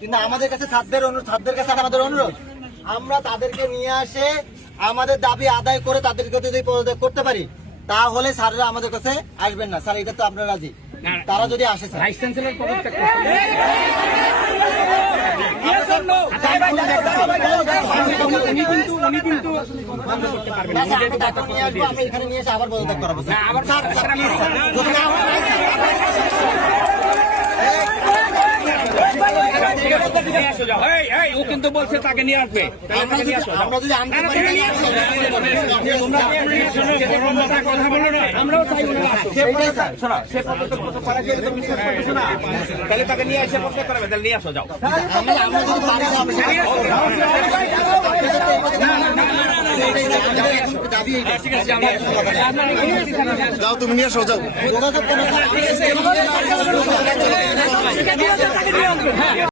কিন্তু আমাদের কাছে ছাত্রদের কাছে আমাদের অনুরোধ, আমরা তাদেরকে নিয়ে আসে আমাদের দাবি আদায় করে তাদেরকে যদি পদত্যাগ করতে পারি, তাহলে স্যাররা আমাদের কাছে আসবেন না। স্যার, এটা তো আপনারা রাজি? তারা যদি আসে, ভাইস চ্যান্সেলর পদত্যাগ এখানে নিয়ে এসে আবার পদত্যাগ করাবো। ও কিন্তু বলছে তাকে নিয়ে আসবে। আমরা যদি আনতে পারি, আমরাও চাই তাহলে তাকে নিয়ে এসে পদত্যাগ করাবে, তাহলে নিয়ে আসো, যাও। আমরা যদি পারি, যাও, তুমি নিয়ে আসো, যাও। যোগাযোগ